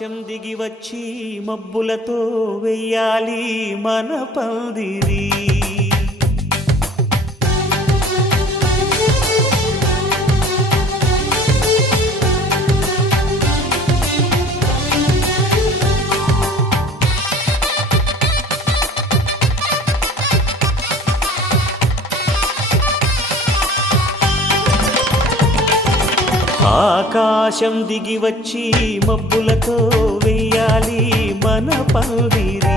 ఆకాశం దిగి వచ్చి మబ్బులతో వెయ్యాలి మన పందిరి. ఆకాశం దిగి వచ్చి మబ్బులతో వెయ్యాలి మన పందిరి.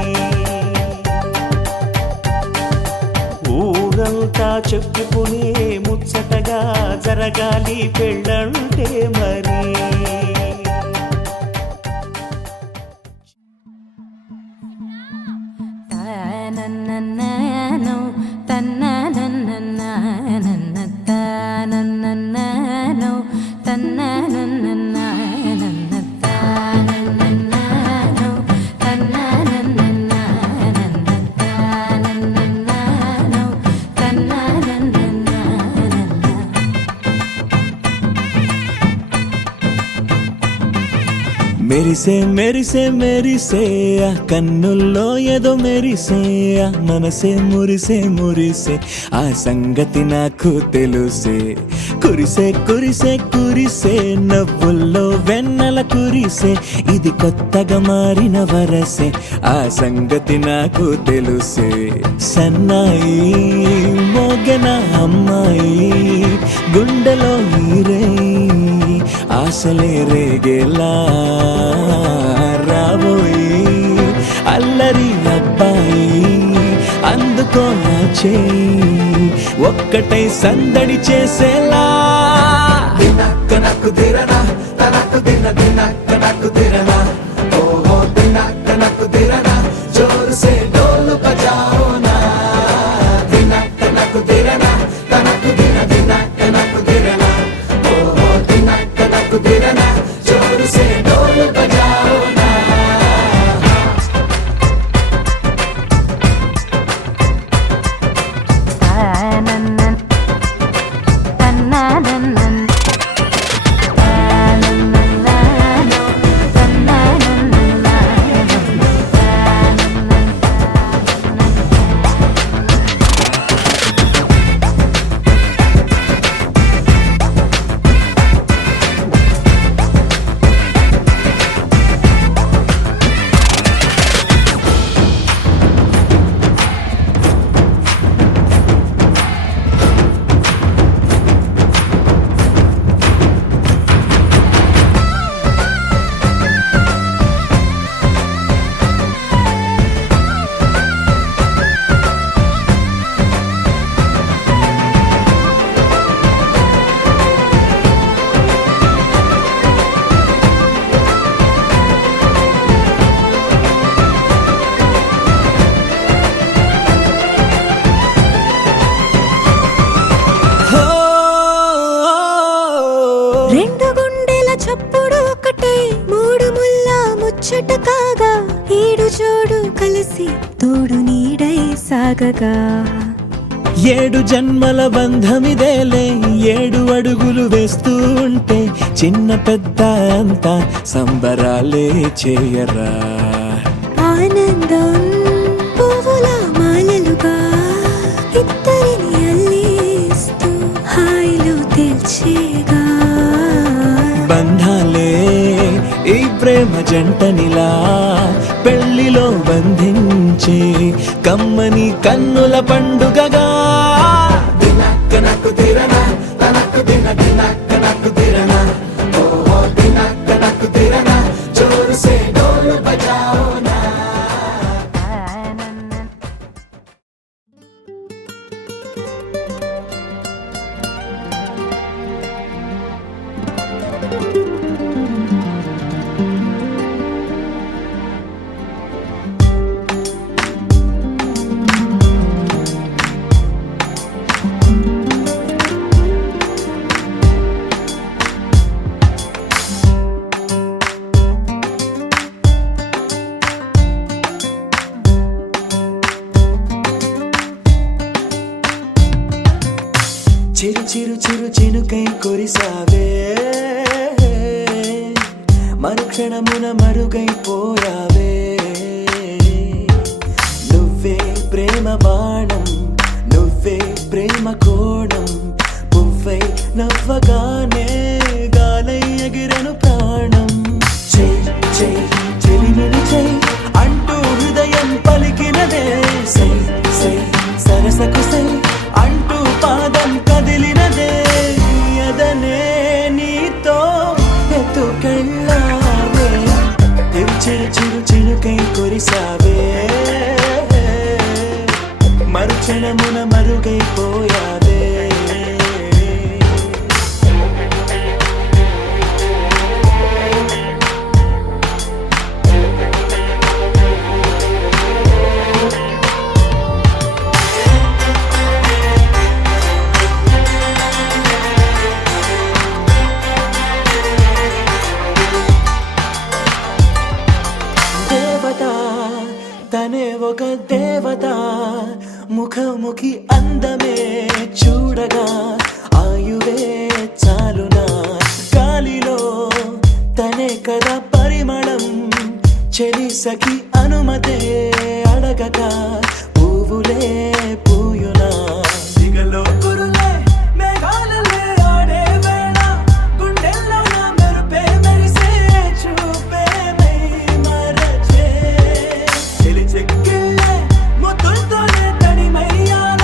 ఊరంతా చెప్పుకునే ముచ్చటగా జరగాలి పెళ్ళంటే మరి. మెరిసే మెరిసే మెరిసే కన్నుల్లో ఏదో మెరిసే మనసే మురిసే మురిసే ఆ సంగతి నాకు తెలుసే. కురిసే కురిసే కురిసే నవ్వుల్లో వెన్నెల కురిసే ఇది కొత్తగా మారిన వరసే ఆ సంగతి నాకు తెలుసే. సన్నాయి మోగన అమ్మాయి గుండెలో నీరే ఆశలే రేగేలా రాబోయి అల్లరి అబ్బాయి అందుకో నా చేయి ఒక్కటై సందడి చేసేలా. దినక్క నక్కు దిరనా తనకు దిన దినక్క నక్కు దిరనా ఓహో దినక్క నక్కు దిరనా జోరు సే డోలు బజాओ నా. దినక్క నక్కు దిరనా తనకు దిన దినక్క నక్కు దిరనా ఓహో దినక్క నక్కు దిరనా జోరు సే డోలు బజాओ నా. కాగా ఏడు జోడు కలిసి తోడు నీడై సాగగా ఏడు జన్మల బంధమిదేలే ఏడు అడుగులు వేస్తూ ఉంటే చిన్న పెద్ద అంతా సంబరాలే చేయరా. ఆనందం పువ్వుల మాలలుగా ఇద్దరిని అల్లేస్తూ హాయిలో తెల్చేగా. బంధాలే ఈ ప్రేమ జంటనిలా పెళ్లిలో బంధించి కమ్మని కన్నుల పండుగగా. దినక్క నక్కు దిరనా తనకు దిన దినక్క నక్కు దిరనా ఓహో దినక్క నక్కు దిరనా జోరు సే డోలు బజాओ నా. చిరు చిరు చిరు చినుకై కురిసావే మరుక్షణమున మరుగైపోయావే నువ్వే ప్రేమ బాణం నువ్వే ప్రేమ కోణం పువ్వై నవ్వగానే గాలై ఎగిరెను ప్రాణం చెయ్ చెయ్ చెలిమిని చెయ్ అంటూ హృదయం పలికినదే సై సై సరసకు సై అంటూ పాదం కదిలినదే అదనే నీతో ఎత్తుకెళ్ళావే చిరు చిరు చిరుకై కురిసావే మరుక్షణమున మరుగైపోయావే తనే ఒక దేవత ముఖముఖి అందమే చూడగా ఆయువే చాలునా గాలిలో తనే కదా పరిమళం చెలి సఖి అనుమతే అడగగా పువ్వులే పూయునా దిగలో కురులే మేఘాలలే ఆడే వేళ గుండెల్లో నా మెరుపే మెరిసే చూపే మై మరచే చెలి చెక్కిళ్ళే ముద్దులతోనే తడిమయ్యాల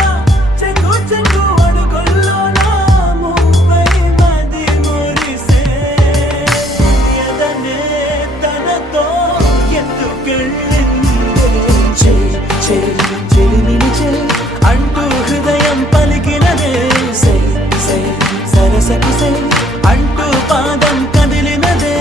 చెంగు చెంగు అడుగుల్లో నా మువ్వై మది మురిసే ఎదనే తనతో ఎత్తుకెళ్ళిందే చెయ్ చెయ్ చెలిమిని చెయ్ అంటూ హృదయం పలికినదే సై సై సరసకు సై అంటూ పాదం కదిలినదే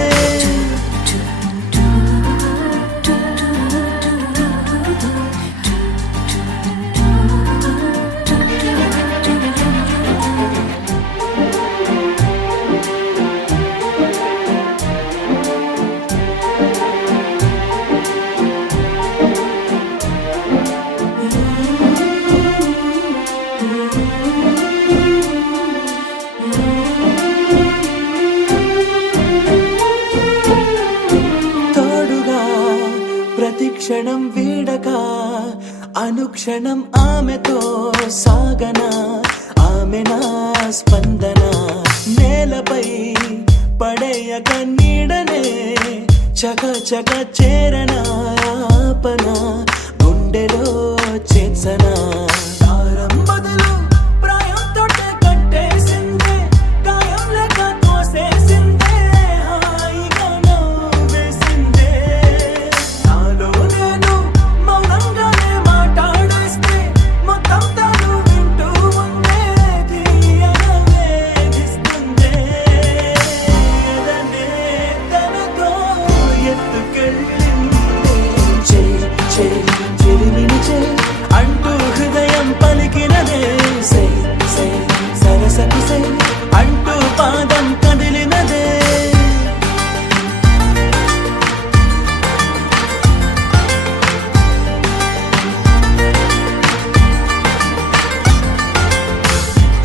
తోడుగా ప్రతిక్షణం వీడక అనుక్షణం ఆమెతో సాగనా ఆమె నా స్పందన నేలపై పడేయక నీడనే చక చక చేరనా ఆపన గుండెలో చేసనా దారం బదులు ప్రాయంతో కట్టేసిందే గాయం లేక తోసేసిందే హాయిగా నవ్వేసిందే నాలో నేను మౌనంగానే మాట్లాడేస్తే మొత్తం తాను వింటూ ఉందే తీయగా వేధిస్తుందే ఎదనే తనతో ఎత్తుకెళ్ళిందే చెయ్ చెయ్ చెలిమిని చెయ్ అంటూ హృదయం పలికినదే సై సై సరసకు సై అంటూ పాదం కదిలినదే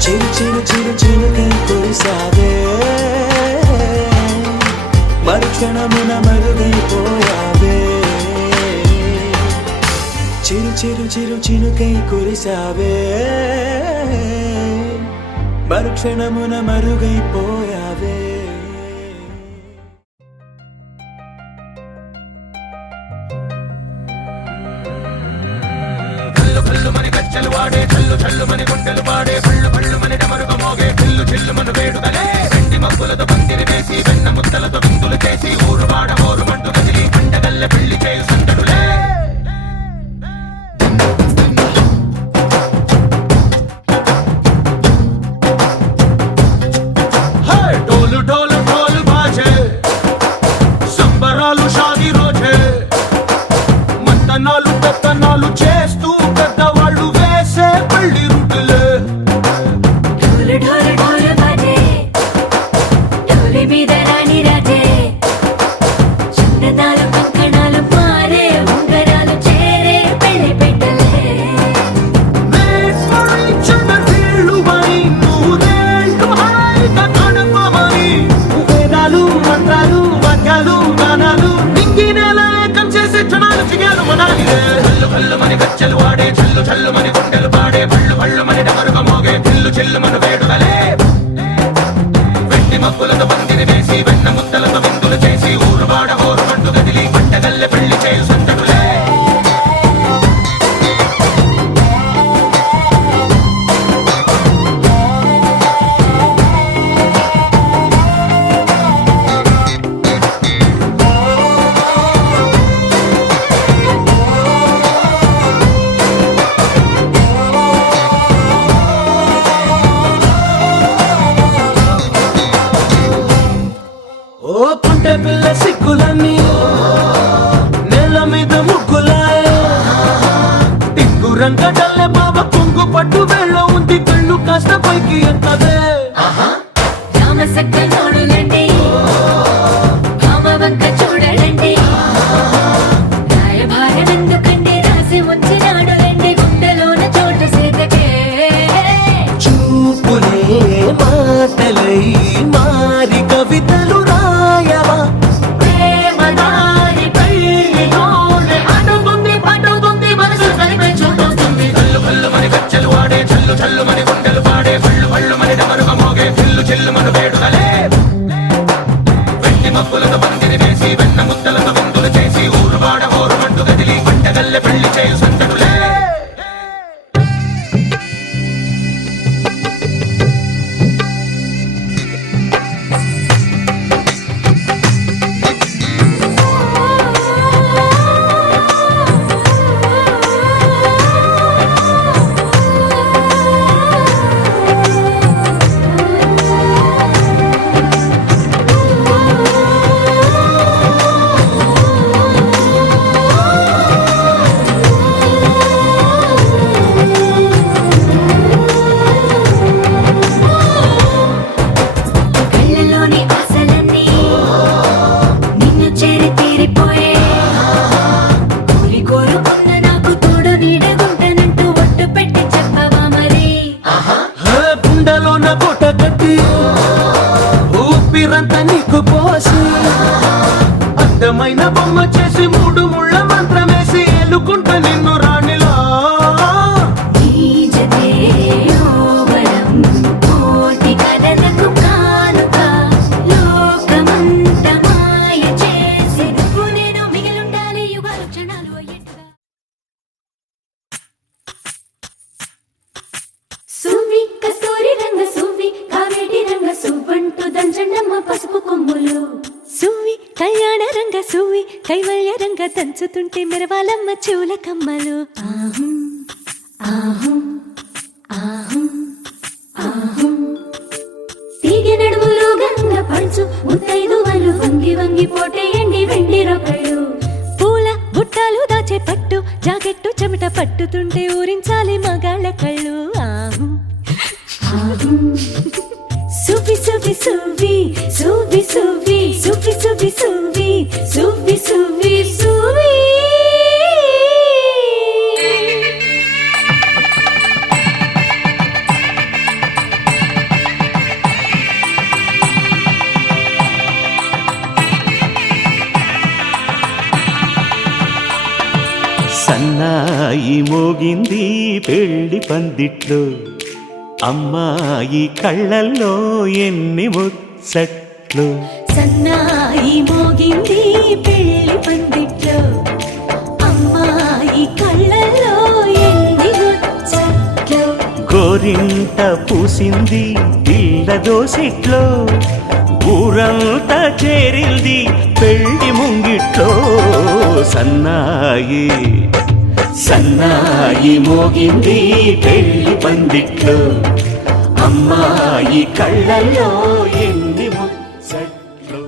చిరు చిరు చిరు చిరుకై కురిసావే మరుక్షణమున మరుగైపోయావే చిరు చిరు చిరు చినుకై కురిసావే మరుక్షణమున మరుగైపోయావే కల్లు కల్లు మని కచ్చలు వాడే కల్లు చల్లు మని గుండెలు పాడే పళ్ళు పళ్ళు మని డమరుగ మోగే చిల్లు చిల్లు మన వేడుదలే వెండి మబ్బులతో పందిరి వేసి వెన్న ముద్దలతో విందులు చేసి ఊరు వాడ ఊరు మంటు కదిలి పండగల్ల పెళ్లి చేయు సందడులే డోలు డోలు డోలు బాజే సంబరాలు షాది రోజే మంతనాలు పెత్తనాలు చేస్తూ పెద్దవాళ్ళు వేసే పెళ్లి రుట్టులే ఢోలు ఢోలు ఢోలు బాజే ఢోలి మీద రాణి రాజే చందనాలు కంకణాలు మారే ఉంగరాలు చేరే పెళ్లి పెట్టలే చిన్నీళ్ళువని నూరేళ్ళు హాయిగా నడపమని వేదాలు మంత్రాలు వాక్యాలు మంచిగాను మనాలిదే కళ్ళు కళ్ళు మని గజ్జలు వాడే చల్లు చల్లు మని గుండెలు పాడే పళ్ళు పళ్ళు మని డమరుగ మోగే చిల్లు చిల్లు మన వేడుదలే వెండి మబ్బులతో పందిరి వేసి వెన్న ముద్దలతో విందులు చేసి ఊరు వాడ హోరు మంటు గదిలి పంటగల్లె పెళ్లి చేయు సంతడులే ఓ పుంటె పిల్ల సిక్కులన్నీ నేల మీద ముగ్గులాయ టింగు రంగడల్లె బాబ కొంగు పట్టు వేళ్ళ ఉంది కళ్ళు కాస్త పైకి ఎత్తదే రామసక్క నోడులండి రామవంక చూడలండి రాయభారం ఎందుకండి రాసి ఉంచినాడు రండి గుండెలోన చోటు సేతకే చూపులే మాటలై మారి కవితలు రాయవా ప్రేమదారి పెళ్లిలోనే అడుగుంది పడుతుంది మనసు కలిపే చూడుతుంది కళ్ళు కళ్ళు మని గజ్జలు వాడే చల్లు చల్లు మని గుండెలు పాడే పళ్ళు పళ్ళు మని డమరుగ మోగే చిల్లు చిల్లు మన వేడుదలే వెండి మబ్బులతో పందిరి వేసి వెన్న ముద్దలతో విందులు చేసి ఊరు వాడ హోరు మంటు గదిలి పంటగల్లె పెళ్లి చేయు సంతడులే కళ్ళలోని ఆశలన్నీ నిన్ను చేరి తీరిపోయే కోరి కోరుకున్న నాకు తోడు నీడగుంటానంటూ ఒట్టు పెట్టి చెప్పవా మరి గుండెలోన కోట కట్టి ఊపిరంతా నీకు పోసి అందమైన బొమ్మ చేసి మూడు ముళ్ళ మంత్రమేసి ఎలుకుంటా నిన్ను రాణిలా నీజతే యోవరం కోటి కలలకు కానుక లోకమంత మాయ చేసి నువ్వు నేను మిగిలుండాలి యుగాలు క్షణాలు అయ్యేట్టుగా సువ్వి కస్తూరి రంగ సువ్వి కావేటి రంగ సువ్వంటూ దంచండమ్మ పసుపు కొమ్ములు సువ్వి కళ్యాణ రంగ సువ్వి కైవల్య రంగ దంచుతుంటే మెరవాలమ్మ చెవుల కమ్మలు ఆహం ఆహం ఆహం ఆహం తీగె నడుములు గంగ పడుచు ముత్తైదువలు వంగి వంగి పోటేయండి వెండి రొకళ్ళు పూల బుట్టాలు దాచే పట్టు జాకెట్టు చెమట పట్టుతుంటే ఊరించాలి మగాళ్ళ కళ్ళు ఆహు ఆహం సువ్వి సువ్వి సువ్వి సువ్వి సువ్వి సువ్వి సువ్వి సువ్వి సువ్వి సువ్వి సువ్వి సన్నాయి మోగింది పెళ్లి పందిట్లో అమ్మాయి కళ్ళల్లో ఎన్ని ముచ్చట్లు సన్నాయి మోగింది పెళ్లి పందిట్లో అమ్మాయి కళ్ళల్లో ఎన్ని ముచ్చట్లు గోరింట పూసింది పిల్ల దోసిట్లో ఊరంతా చేరింది పెళ్లి ముంగిట్లో సన్నాయి సన్నాయి మోగింది పెళ్లి పందిట్లో అమ్మాయి కళ్ళల్లో ఎన్ని ముచ్చట్లు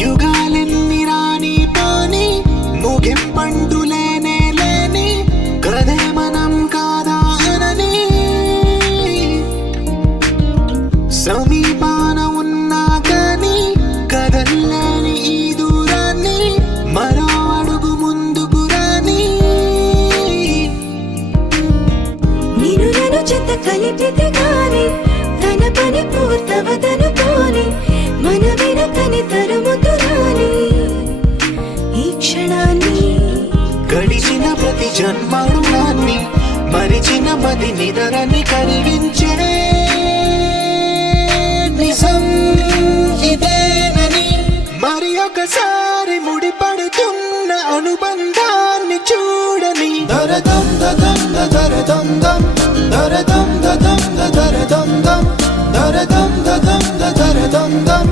యుగాలెన్ని రాని పోని ముగింపండు లేనే లేని కదే మనం కాదా అనని తలుచుకుంటే గాని తన పని పూర్తవదనుకోని మన వెనకని తరుముతురాని ఈ క్షణాన్ని గడిచిన ప్రతి జన్మరుణాన్ని మరిచిన మది నిదరని కరిగించే నిజం ఇదేనని మరి ఒకసారి ముడిపడుతున్న అనుబంధాన్ని చూడని దరదం దదం దరదం దం దరదం దదం దరదం దం దరదం దదం దరదం దం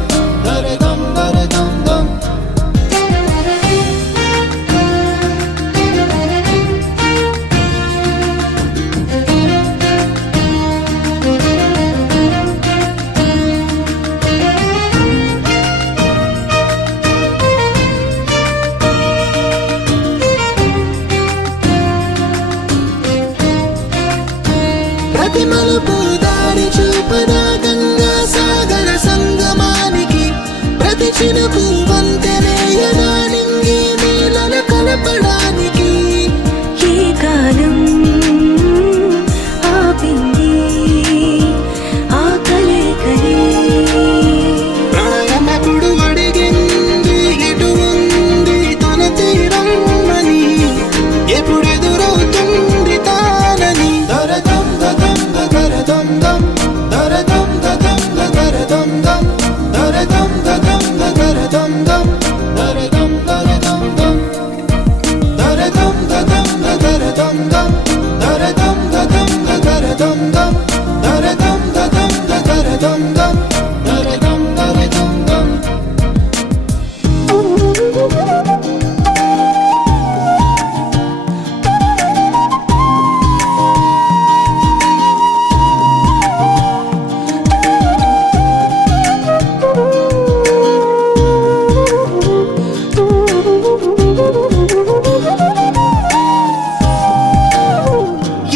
దరదం దరదం దం ప్రతి మలుపు దారి చూపదా గంగా సాగర సంగమానికి ప్రతి చినుకు వంతెనేయదా నింగి నీళ్ళ కలపడానికి ఏ కాలం ఆపింది ఆ కలయికని ప్రాయమకుడు అడిగింది ఎటు ఉంది తన తీరమ్మని ఎప్పుడెదురవుతుంది తానని దరదం దదం దరదం దం దరదం దదం దరదం దం దరదం దదం దరదం దం దరదం దరదం దం దరదం దదం దరదం దం దరదం దదం దరదం దం దరదం దదం దరదం దం దరదం దరదం దం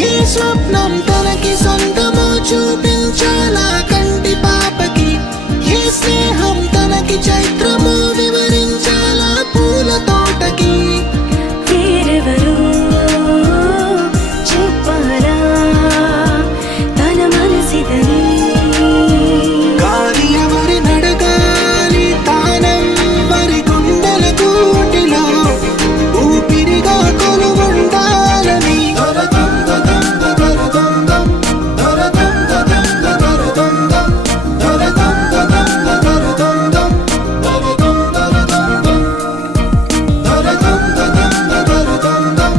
ఏ స్వప్నం తనకి సొంతమో చూపించాలా కంటి పాపకి ఏ స్నేహం తనకి చైత్రమో వివరించాలా పూల తోటకి వేరెవరో చెప్పాలా తన మనసిదని గాలి ఎవరి నడగాలి తానం వరి గుండెల కూటిలో ఊపిరిగా కొలువుండాలని దరదం దదం దరదం దం దరదం దదం దరదం దం దరదం దదం దరదం దం దరదం దరదం దం దరదం దదం దరదం దం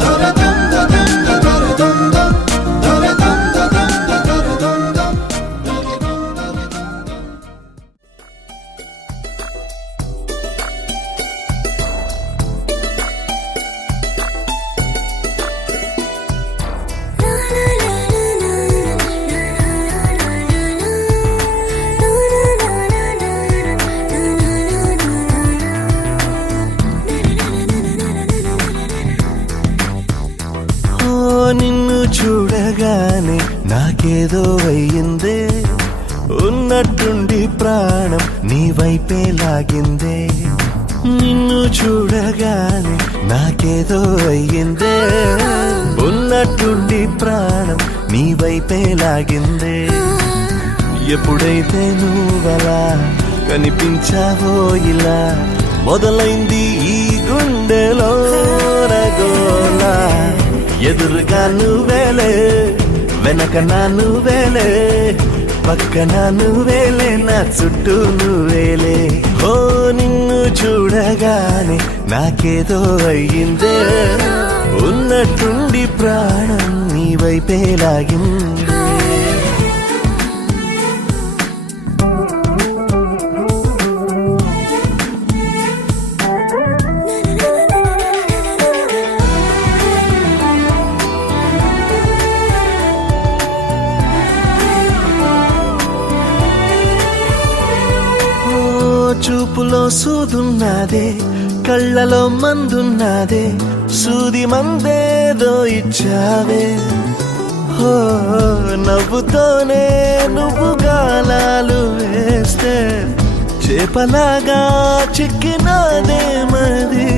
దరదం దదం దరదం దం దరదం దదం దరదం దం దరదం దరదం దం ఓ నిన్ను చూడగానే నాకేదో అయ్యిందే ఉన్నట్టుండి ప్రాణం నీ వైపే లాగిందే నిన్ను చూడగానే నాకేదో అయ్యిందే ఉన్నట్టుండి ప్రాణం నీ వైపే లాగిందే ఎప్పుడైతే నువ్వలా కనిపించావో ఇలా మొదలైంది ఈ గుండెలో రగోలా ఎదురుగా నువ్వేలే వెనక నా నువ్వేలే పక్కన నువ్వేలే నా చుట్టూ నువ్వేలే ఓ నిన్ను చూడగానే నాకేదో అయ్యిందే ఉన్నట్టుండి ప్రాణం నీ వైపే లాగిందే చూపులో సూదున్నదే కళ్ళలో మందున్నదే సూది మందేదో ఇచ్చావే హో నవ్వుతోనే నువ్వు గాలాలు వేస్తే చేపలాగా చిక్కినాదే మది